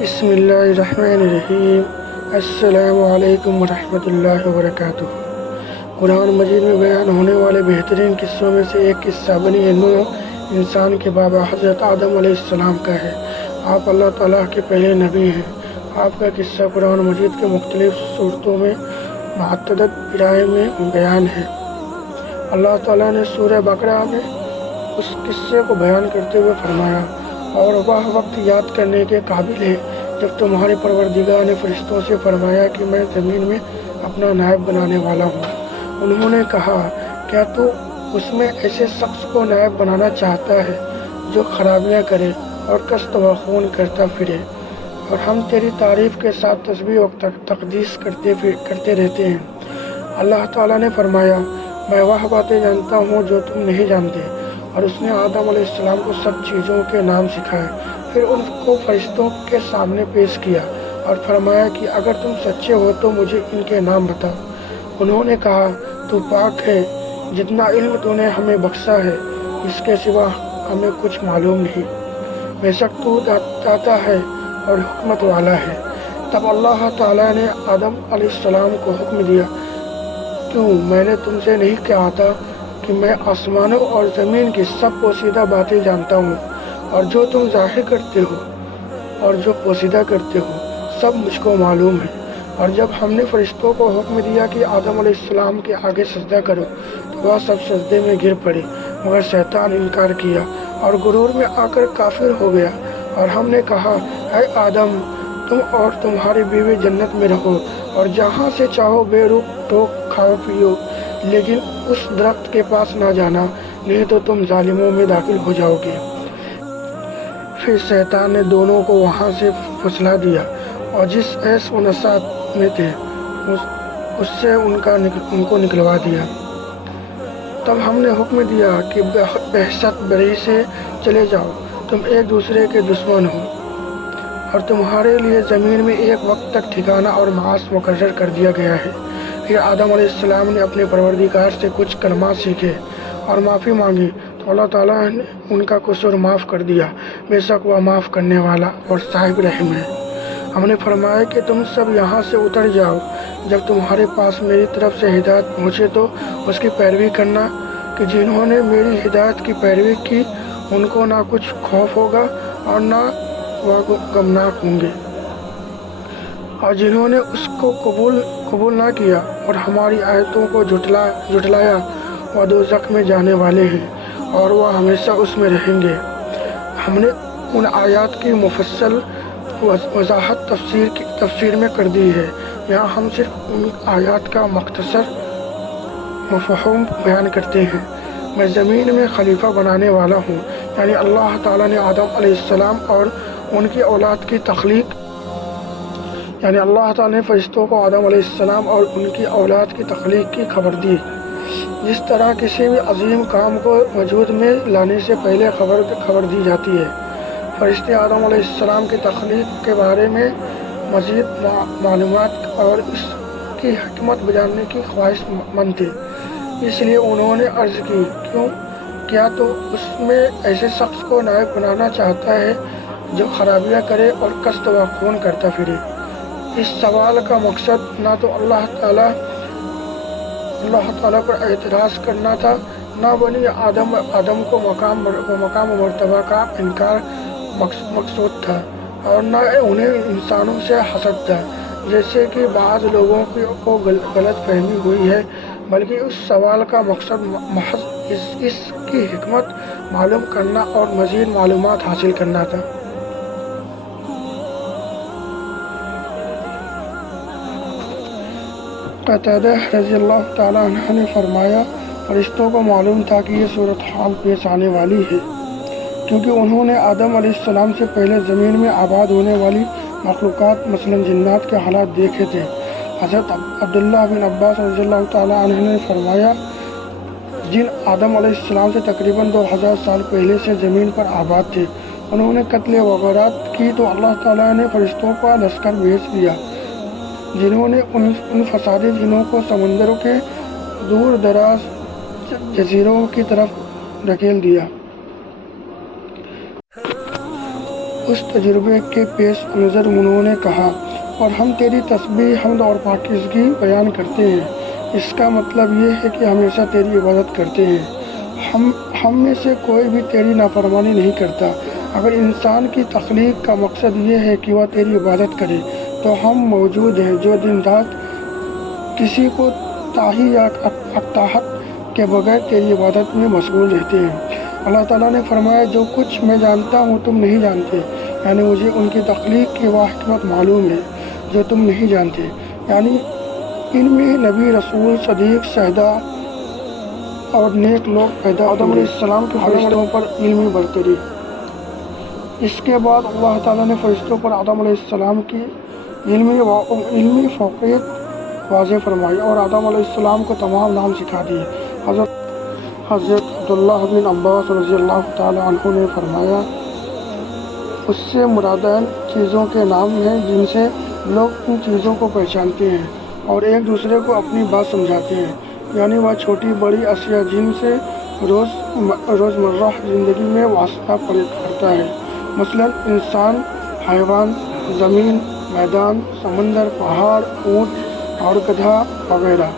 بسم اللہ الرحمن الرحیم۔ السلام علیکم ورحمۃ اللہ وبرکاتہ۔ قرآن مجید میں بیان ہونے والے بہترین قصوں میں سے ایک قصہ بنی نوح انسان کے بابا حضرت آدم علیہ السلام کا ہے۔ آپ اللہ تعالیٰ کے پہلے نبی ہیں۔ آپ کا قصہ قرآن مجید کے مختلف صورتوں میں متعدد پرائے میں بیان ہے۔ اللہ تعالیٰ نے سورہ بقرہ میں اس قصے کو بیان کرتے ہوئے فرمایا، اور وہ وقت یاد کرنے کے قابل ہے جب تمہارے پروردگار نے فرشتوں سے فرمایا کہ میں زمین میں اپنا نائب بنانے والا ہوں۔ انہوں نے کہا، کیا تو اس میں ایسے شخص کو نائب بنانا چاہتا ہے جو خرابیاں کرے اور قسط و خون کرتا پھرے، اور ہم تیری تعریف کے ساتھ تسبیح و تقدیس کرتے رہتے ہیں۔ اللہ تعالیٰ نے فرمایا، میں وہ باتیں جانتا ہوں جو تم نہیں جانتے، اور اس نے آدم علیہ السلام کو سب چیزوں کے نام سکھائے۔ پھر ان کو فرشتوں کے سامنے پیش کیا اور فرمایا کہ اگر تم سچے ہو تو مجھے ان کے نام بتاؤ۔ انہوں نے کہا، تو پاک ہے، جتنا علم تو نے ہمیں بخشا ہے اس کے سوا ہمیں کچھ معلوم نہیں، بے شک تو داتا ہے اور حکمت والا ہے۔ تب اللہ تعالیٰ نے آدم علیہ السلام کو حکم دیا، کیوں میں نے تم سے نہیں کہا تھا کہ میں آسمانوں اور زمین کی سب پوشیدہ باتیں جانتا ہوں، اور جو تم ظاہر کرتے ہو اور جو پوشیدہ کرتے ہو سب مجھ کو معلوم ہے۔ اور جب ہم نے فرشتوں کو حکم دیا کہ آدم علیہ السلام کے آگے سجدہ کرو تو وہ سب سجدے میں گر پڑے، مگر شیطان انکار کیا اور غرور میں آ کر کافر ہو گیا۔ اور ہم نے کہا، اے آدم، تم اور تمہاری بیوی جنت میں رہو اور جہاں سے چاہو بے روک ٹوک کھاؤ پیو، لیکن اس درخت کے پاس نہ جانا، نہیں تو تم ظالموں میں داخل ہو جاؤ گے۔ پھر شیطان نے دونوں کو وہاں سے پھسلا دیا اور جس عیش و نشاط میں تھے اس سے ان کو نکلوا دیا۔ تب ہم نے حکم دیا کہ بحثت بری سے چلے جاؤ، تم ایک دوسرے کے دشمن ہو، اور تمہارے لیے زمین میں ایک وقت تک ٹھکانہ اور معاش مقرر کر دیا گیا ہے۔ پھر آدم علیہ السلام نے اپنے پروردگار سے کچھ کلمات سیکھے اور معافی مانگی تو اللہ تعالیٰ نے ان کا قصور معاف کر دیا، بے شک وہ معاف کرنے والا اور صاحب رحم ہے۔ ہم نے فرمایا کہ تم سب یہاں سے اتر جاؤ، جب تمہارے پاس میری طرف سے ہدایت پہنچے تو اس کی پیروی کرنا، کہ جنہوں نے میری ہدایت کی پیروی کی ان کو نہ کچھ خوف ہوگا اور نہ وہ غمناک ہوں گے، اور جنہوں نے اس کو قبول نہ کیا اور ہماری آیتوں کو جھٹلایا وہ دوزخ میں جانے والے ہیں اور وہ ہمیشہ اس میں رہیں گے۔ ہم نے ان آیات کی مفصل وضاحت تفسیر میں کر دی ہے، یہاں ہم صرف ان آیات کا مختصر مفہوم بیان کرتے ہیں۔ میں زمین میں خلیفہ بنانے والا ہوں، یعنی اللہ تعالیٰ نے آدم علیہ السلام اور ان کی اولاد کی تخلیق، یعنی اللہ تعالیٰ نے فرشتوں کو آدم علیہ السلام اور ان کی اولاد کی تخلیق کی خبر دی۔ جس طرح کسی بھی عظیم کام کو وجود میں لانے سے پہلے خبر دی جاتی ہے، فرشتے آدم علیہ السلام کی تخلیق کے بارے میں مزید معلومات اور اس کی حکمت جاننے کی خواہش مند تھے، اس لیے انہوں نے عرض کی، کیا تو اس میں ایسے شخص کو نائب بنانا چاہتا ہے جو خرابیاں کرے اور قسط و خون کرتا پھرے۔ اس سوال کا مقصد نہ تو اللہ تعالیٰ پر اعتراض کرنا تھا، نہ بنی آدم کو مقام و مرتبہ کا انکار مقصود تھا، اور نہ انہیں انسانوں سے حسد تھا جیسے کہ بعض لوگوں کو غلط فہمی ہوئی ہے، بلکہ اس سوال کا مقصد محض اس کی حکمت معلوم کرنا اور مزید معلومات حاصل کرنا تھا۔ قتادہ رضی اللہ تعالیٰ عنہ نے فرمایا، فرشتوں کو معلوم تھا کہ یہ صورتحال پیش آنے والی ہے، کیونکہ انہوں نے آدم علیہ السلام سے پہلے زمین میں آباد ہونے والی مخلوقات مثلاً جنات کے حالات دیکھے تھے۔ حضرت عبداللہ بن عباس رضی اللہ تعالیٰ عنہ نے فرمایا، جن آدم علیہ السلام سے تقریباً 2000 سال پہلے سے زمین پر آباد تھے، انہوں نے قتل وغیرہ کی تو اللہ تعالیٰ نے فرشتوں کا لشکر بھیج دیا جنہوں نے ان فسادی جنوں کو سمندروں کے دور دراز جزیروں کی طرف دھکیل دیا اس تجربے کے پیش نظر انہوں نے کہا، اور ہم تیری تسبیح، حمد اور پاکیزگی بیان کرتے ہیں۔ اس کا مطلب یہ ہے کہ ہمیشہ تیری عبادت کرتے ہیں۔ ہم میں سے کوئی بھی تیری نافرمانی نہیں کرتا۔ اگر انسان کی تخلیق کا مقصد یہ ہے کہ وہ تیری عبادت کرے تو ہم موجود ہیں جو دن رات کسی کو تاہی یا اطاعت کے بغیر تیری عبادت میں مشغول رہتے ہیں۔ اللہ تعالیٰ نے فرمایا، جو کچھ میں جانتا ہوں تم نہیں جانتے، یعنی مجھے ان کی تخلیق کی وہ حکمت معلوم ہے جو تم نہیں جانتے، یعنی ان میں نبی، رسول، صدیق، شہداء اور نیک لوگ پیدا ہوئے۔ آدم علیہ السلام کے فرشتوں پر علمی برتری۔ اس کے بعد اللہ تعالیٰ نے فرشتوں پر آدم علیہ السلام کی علمی فوقیت واضح فرمائی اور آدم علیہ السلام کو تمام نام سکھا دیے۔ حضرت عبداللہ بن عباس رضی اللہ تعالیٰ عنہ نے فرمایا، اس سے مراد ان چیزوں کے نام ہیں جن سے لوگ ان چیزوں کو پہچانتے ہیں اور ایک دوسرے کو اپنی بات سمجھاتے ہیں، یعنی وہ چھوٹی بڑی اشیاء جن سے روزمرہ زندگی میں واسطہ پڑتا ہے، مثلا انسان، حیوان، زمین، میدان، سمندر، پہاڑ، اونٹ اور گدھا وغیرہ۔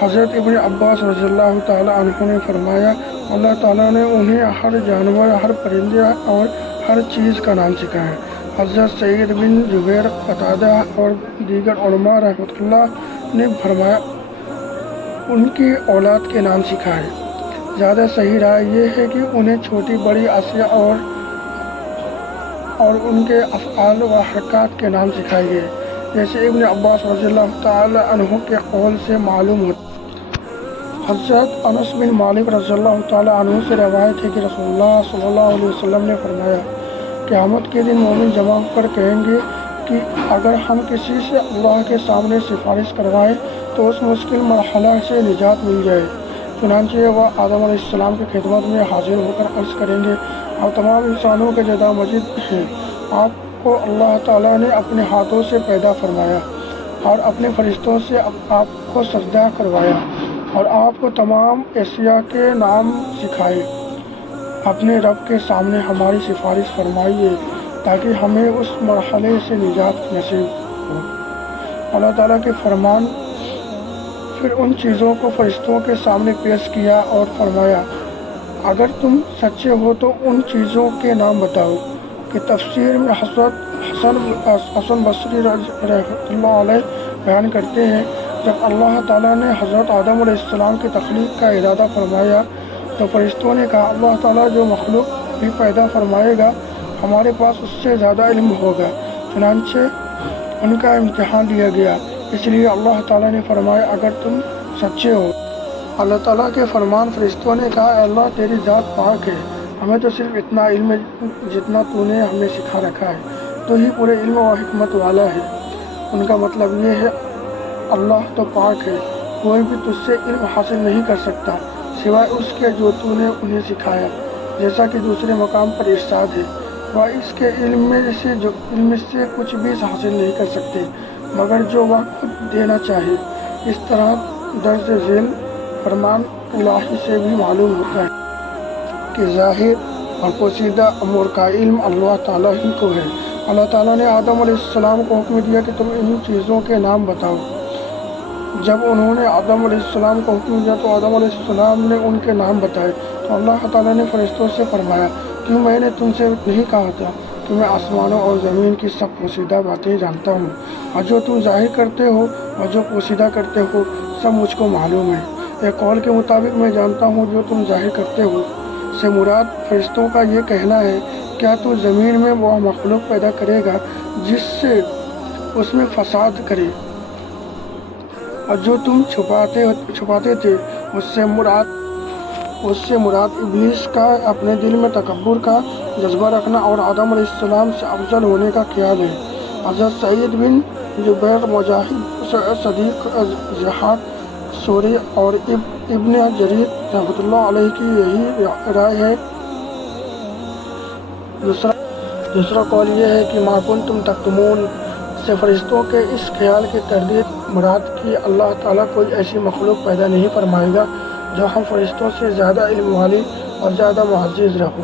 حضرت ابن عباس رضی اللہ تعالیٰ عنہ نے فرمایا، اللہ تعالیٰ نے انہیں ہر جانور، ہر پرندے اور ہر چیز کا نام سکھایا۔ حضرت سعید بن جبیر، قتادہ اور دیگر علماء رحمۃ اللہ نے فرمایا، ان کی اولاد کے نام سکھائے۔ زیادہ صحیح رائے یہ ہے کہ انہیں چھوٹی بڑی اشیاء اور ان کے افعال و حرکات کے نام سکھائے گئے، جیسے ابن عباس رضی اللہ تعالیٰ عنہ کے قول سے معلوم ہوتا ہے۔ حضرت انس بن مالک رضی اللہ تعالیٰ عنہ سے روایت ہے کہ رسول اللہ صلی اللہ علیہ وسلم نے فرمایا، قیامت کے دن مومن جمع ہو کر کہیں گے کہ اگر ہم کسی سے اللہ کے سامنے سفارش کروائیں تو اس مشکل مرحلہ سے نجات مل جائے۔ چنانچہ وہ آدم علیہ السلام کی خدمت میں حاضر ہو کر عرض کریں گے، آپ تمام انسانوں کے جدا مجید ہیں، آپ کو اللہ تعالیٰ نے اپنے ہاتھوں سے پیدا فرمایا اور اپنے فرشتوں سے آپ کو سجدہ کروایا اور آپ کو تمام اشیاء کے نام سکھائے، اپنے رب کے سامنے ہماری سفارش فرمائیے تاکہ ہمیں اس مرحلے سے نجات نصیب ہو۔ اللہ تعالیٰ کے فرمان۔ پھر ان چیزوں کو فرشتوں کے سامنے پیش کیا اور فرمایا، اگر تم سچے ہو تو ان چیزوں کے نام بتاؤ۔ کہ تفسیر میں حضرت حسن بصری رحمۃ اللہ علیہ بیان کرتے ہیں، جب اللہ تعالیٰ نے حضرت آدم علیہ السلام کی تخلیق کا ارادہ فرمایا تو فرشتوں نے کہا، اللہ تعالیٰ جو مخلوق بھی پیدا فرمائے گا ہمارے پاس اس سے زیادہ علم ہوگا۔ چنانچہ ان کا امتحان لیا گیا، اس لیے اللہ تعالیٰ نے فرمایا، اگر تم سچے ہو۔ اللہ تعالیٰ کے فرمان۔ فرشتوں نے کہا، اے اللہ تیری ذات پاک ہے، ہمیں تو صرف اتنا علم ہے جتنا تو نے ہمیں سکھا رکھا ہے، تو ہی پورے علم و حکمت والا ہے۔ ان کا مطلب یہ ہے، اللہ تو پاک ہے، کوئی بھی تجھ سے علم حاصل نہیں کر سکتا سوائے اس کے جو تو نے انہیں سکھایا، جیسا کہ دوسرے مقام پر ارشاد ہے، وہ اس کے علم سے کچھ بھی حاصل نہیں کر سکتے مگر جو وہ خود دینا چاہے۔ اس طرح درج ذیل فرمان الہی سے بھی معلوم ہوتا ہے کہ ظاہر اور پوشیدہ امور کا علم اللہ تعالیٰ ہی کو ہے۔ اللہ تعالیٰ نے آدم علیہ السلام کو حکم دیا کہ تم ان چیزوں کے نام بتاؤ۔ جب انہوں نے آدم علیہ السلام کو حکم دیا تو آدم علیہ السلام نے ان کے نام بتائے تو اللہ تعالیٰ نے فرشتوں سے فرمایا، کیوں میں نے تم سے نہیں کہا تھا کہ میں آسمانوں اور زمین کی سب پوشیدہ باتیں جانتا ہوں، اور جو تم ظاہر کرتے ہو اور جو پوشیدہ کرتے ہو سب مجھ کو معلوم ہے۔ ایک قول کے مطابق میں جانتا ہوں جو تم ظاہر کرتے ہو سے مراد فرشتوں کا یہ کہنا ہے، کیا تو زمین میں وہ مخلوق پیدا کرے گا جس سے اس میں فساد کرے، اور جو تم چھپاتے تھے اس سے مراد ابلیس کا اپنے دل میں تکبر کا جذبہ رکھنا اور آدم علیہ السلام سے افضل ہونے کا خیال ہے۔ حضرت سعید بن جبیر، مجاہد، صدیق، ضحاک، سوری اور ابن جریر رحمۃ اللہ علیہ کی یہی رائے ہے۔ دوسرا قول یہ ہے کہ ما کنتم تکتمون سے فرشتوں کے اس خیال کی تردید مراد کہ اللہ تعالیٰ کوئی ایسی مخلوق پیدا نہیں فرمائے گا جو ہم فرشتوں سے زیادہ علم والی اور زیادہ معزز رہو۔